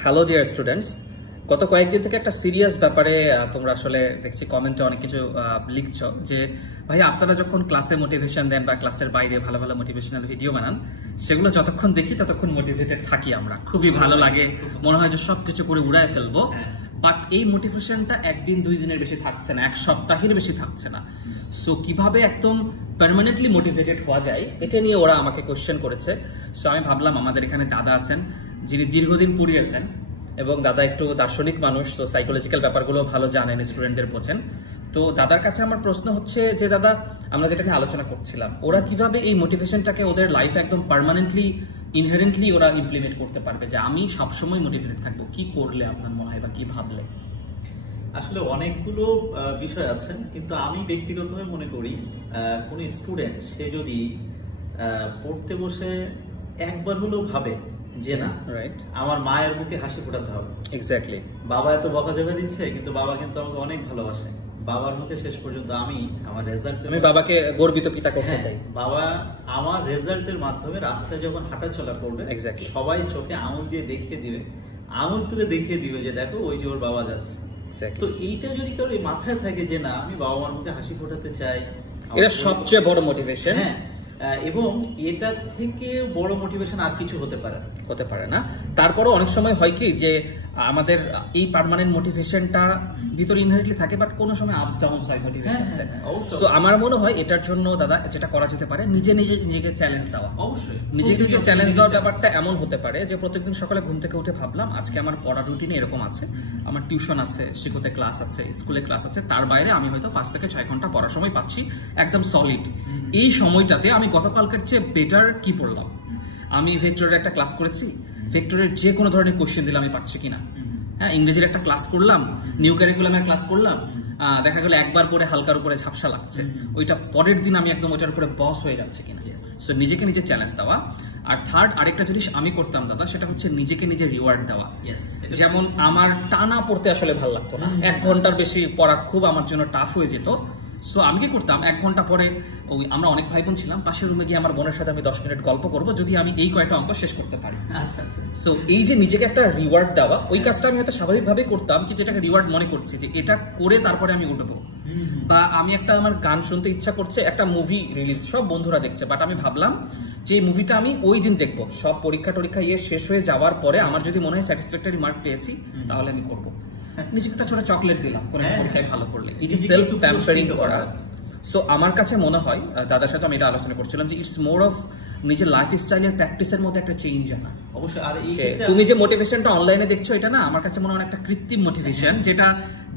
Hello dear students, গত কয়েকদিন থেকে একটা সিরিয়াস ব্যাপারে তোমরা আসলে দেখছি কমেন্টে অনেক কিছু লিখছো যে ভাই আপনারা যখন ক্লাসে মোটিভেশন দেন বা ক্লাসের বাইরে ভালো ভালো মোটিভেশনাল ভিডিও বানান, সেগুলো যতক্ষণ দেখি ততক্ষণ মোটিভেটেড থাকি আমরা, খুবই ভালো লাগে, মনে হয় যে সবকিছু করে উড়ায় ফেলবো। বাট এই মোটিভেশনটা একদিন দুই দিনের বেশি থাকছে না, এক সপ্তাহের বেশি থাকছে না। সো কিভাবে একদম পার্মানেন্টলি মোটিভেটেড হওয়া যায় এটা নিয়ে ওরা আমাকে কোশ্চেন করেছে। সো আমি ভাবলাম আমাদের এখানে দাদা আছেন যিনি দীর্ঘদিন পড়িয়েছেন এবং দাদা একটু দার্শনিক মানুষ, তো সাইকোলজিক্যাল ব্যাপারগুলো ভালো জানেন, স্টুডেন্টদের বোঝেন। তো দাদার কাছে আমার প্রশ্ন হচ্ছে যে দাদা, আমরা যেটা নিয়ে আলোচনা করছিলাম, ওরা কিভাবে এই মোটিভেশনটাকে ওদের লাইফে একদম পার্মানেন্টলি ইনহেরেন্টলি ওরা ইমপ্লিমেন্ট করতে পারবে যে আমি সবসময় মোটিভেটেড থাকবো? কি করলে আপনার মনে হয় বা কি ভাবলে? আসলে অনেকগুলো বিষয় আছে, কিন্তু আমি ব্যক্তিগতভাবে মনে করি কোন স্টুডেন্ট সে যদি পড়তে বসে একবার হলেও ভাবে যে না, রাইট, আমার মায়ের মুখে হাসি ফোটাতে হবে। এক্স্যাক্টলি। বাবা এত বকাঝকা দিচ্ছে কিন্তু বাবা কিন্তু আমাকে অনেক ভালোবাসে। বাবার মুখে শেষ পর্যন্ত আমি আমার রেজাল্ট, আমি বাবাকে গর্বিত পিতা করতে চাই। বাবা আমার রেজাল্টের মাধ্যমে রাস্তায় যখন হাঁটাচলা করবে সবাই চোখে আঙুল দিয়ে দেখিয়ে দিবে, আঙুল তুলে দেখিয়ে দিবে যে দেখো ওই যে ওর বাবা যাচ্ছে। তো এইটা যদি কেউ মাথায় থাকে যে না, আমি বাবা মার মুখে হাসি ফোটাতে চাই, এটা সবচেয়ে বড় মোটিভেশন। হ্যাঁ, এবং এটা থেকে বড় মোটিভেশন আর কিছু হতে পারে না। তারপরও অনেক সময় হয় কি যে আমাদের এই পার্মানেন্ট মোটিভেশনটা ভিতরে ইনহেরিটলি থাকে, বাট কোনো সময় আপস ডাউনস হয় মোটিভেশন। সো আমার মনে হয় এটার জন্য দাদা যেটা করা যেতে পারে, নিজেকে চ্যালেঞ্জ দেওয়া। অবশ্যই নিজে চ্যালেঞ্জ দেওয়ার ব্যাপারটা এমন হতে পারে যে প্রত্যেকদিন সকালে ঘুম থেকে উঠে ভাবলাম আজকে আমার পড়ার রুটিনে এরকম আছে, আমার টিউশন আছে, শিক্ষতে ক্লাস আছে, স্কুলে ক্লাস আছে, তার বাইরে আমি হয়তো 5 থেকে 6 ঘন্টা পড়ার সময় পাচ্ছি একদম সলিড। এই সময়টাতে আমি গতকালকের চেয়ে বেটার কি পড়লাম, আমি ভেক্টরের একটা ক্লাস করেছি, ভেক্টরের যে কোনো ধরনের কোশ্চেন দিলে আমি পাচ্ছি কিনা, হ্যাঁ, ইংরেজির একটা ক্লাস করলাম, নিউ ক্যারিকুলামের ক্লাস করলাম, দেখা গেল একবার পরে হালকার উপরে ঝাপসা লাগছে, ওইটা পরের দিন আমি একদম ওইটার উপরে বস হয়ে যাচ্ছে কিনা। সো নিজেকে নিজে চ্যালেঞ্জ দেওয়া। আর থার্ড আরেকটা জিনিস আমি করতাম দাদা, সেটা হচ্ছে নিজেকে নিজে রিওয়ার্ড দেওয়া। যেমন আমার টানা পড়তে আসলে ভালো লাগতো না, 1 ঘন্টার বেশি পড়া খুব আমার জন্য টাফ হয়ে যেত। সো আমি কি করতাম, 1 ঘন্টা পরে ওই আমরা অনেক ভাই বোন ছিলাম, পাশের রুমে গিয়ে আমার বোনের সাথে আমি 10 মিনিট গল্প করবো যদি আমি এই কয়েকটা অঙ্ক শেষ করতে পারি। আচ্ছা। সো এই যে নিজেকে একটা রিওয়ার্ড দেওয়া, ওই কাজটা আমি হয়তো স্বাভাবিকভাবেই করতাম, কিন্তু এটাকে রিওয়ার্ড মনে করছি যে এটা করে তারপরে আমি উঠবো। বা আমি একটা, আমার গান শুনতে ইচ্ছা করছে, একটা মুভি রিলিজ, সব বন্ধুরা দেখছে, বাট আমি ভাবলাম যে এই মুভিটা আমি ওই দিন দেখবো, সব পরীক্ষা শেষ হয়ে যাওয়ার পরে আমার যদি মনে হয় স্যাটিসফ্যাক্টরি মার্ক পেয়েছি তাহলে আমি করবো। নিজেকে একটা ছোট চকলেট দিলাম কোনো পরীক্ষায় ভালো করলে, এই যে সেলফ প্যাম্পারিং করা। সো আমার কাছে মনে হয়, দাদার সাথে আমি এটা আলোচনা করছিলাম যে ইটস মোর অফ নিজের লাইফ স্টাইলের প্র্যাকটিসের মধ্যে একটা চেঞ্জ আনা। অবশ্যই। আর তুমি যে মোটিভেশনটা অনলাইনে দেখছো, এটা না আমার কাছে মনে হয় একটা কৃত্রিম মোটিভেশন, যেটা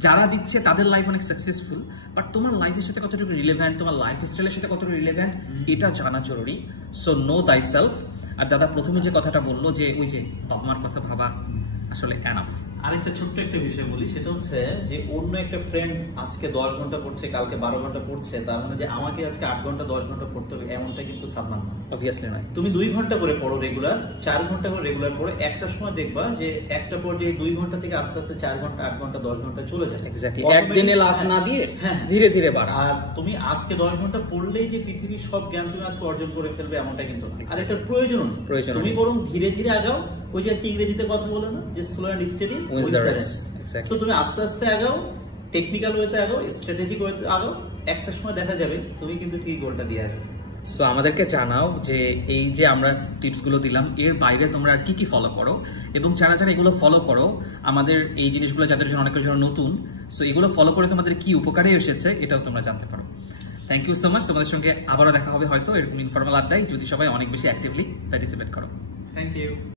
যারা দিচ্ছে তাদের লাইফ অনেক সাকসেসফুল, বাট তোমার লাইফের সাথে কতটুকু রিলেভেন্ট, তোমার লাইফ স্টাইলের সাথে কতটুকু রিলেভেন্ট, এটা জানা জরুরি। So know thyself. আর দাদা প্রথমে যে কথাটা বললো যে ওই যে বাবা মার কথা ভাবা, আসলে এনাফ। আরেকটা ছোট্ট একটা বিষয় বলি, সেটা হচ্ছে যে অন্য একটা ফ্রেন্ড আজকে 10 ঘন্টা পড়ছে, কালকে 12 ঘন্টা পড়ছে, তার মানে যে আমাকে আজকে 8 ঘন্টা 10 ঘন্টা পড়তে হবে এমনটা কিন্তু সাধারণ না। অবভিয়াসলি নয়। তুমি 2 ঘন্টা করে পড়ো রেগুলার, 4 ঘন্টা করে রেগুলার পড়ো, একটা সময় দেখবা যে একটা পর্যায়ে 2 ঘন্টা থেকে আস্তে আস্তে 4 ঘন্টা, 8 ঘন্টা, 10 ঘন্টা চলে যাবে। এক্স্যাক্টলি। একদিনে লাভ না দিয়ে ধীরে ধীরে বাড়া। আর তুমি আজকে 10 ঘন্টা পড়লেই যে পৃথিবীর সব জ্ঞান তুমি আজকে অর্জন করে ফেলবে এমনটা কিন্তু না। আর এটার প্রয়োজন তুমি বরং ধীরে ধীরে আগাও। ওই যে একটা ইংরেজিতে কথা বলে না যে slow and steady wins the race. So তুমি আস্তে আস্তে আগাও, টেকনিক্যাল ওয়েতে আগাও, স্ট্র্যাটেজিক ওয়েতে আগাও, একটা সময় দেখা যাবে তুমি কিন্তু ঠিক গোলটা দিয়ে আসবে। সো আমাদেরকে জানাও যে এই যে আমরা টিপসগুলো দিলাম এর বাইরে তোমরা আর কি ফলো করো, এবং যারা যারা এগুলো ফলো করো, আমাদের এই জিনিসগুলো যাদের জন্য অনেকের জন্য নতুন, সো এগুলো ফলো করে তোমাদের কি উপকারে এসেছে এটাও তোমরা জানতে পারো। Thank you so much. তোমাদের সঙ্গে আবারও দেখা হবে হয়তো এরকম ইনফর্মাল আড্ডায়, যদি সবাই অনেক বেশি অ্যাক্টিভলি পার্টিসিপেট করো। Thank you.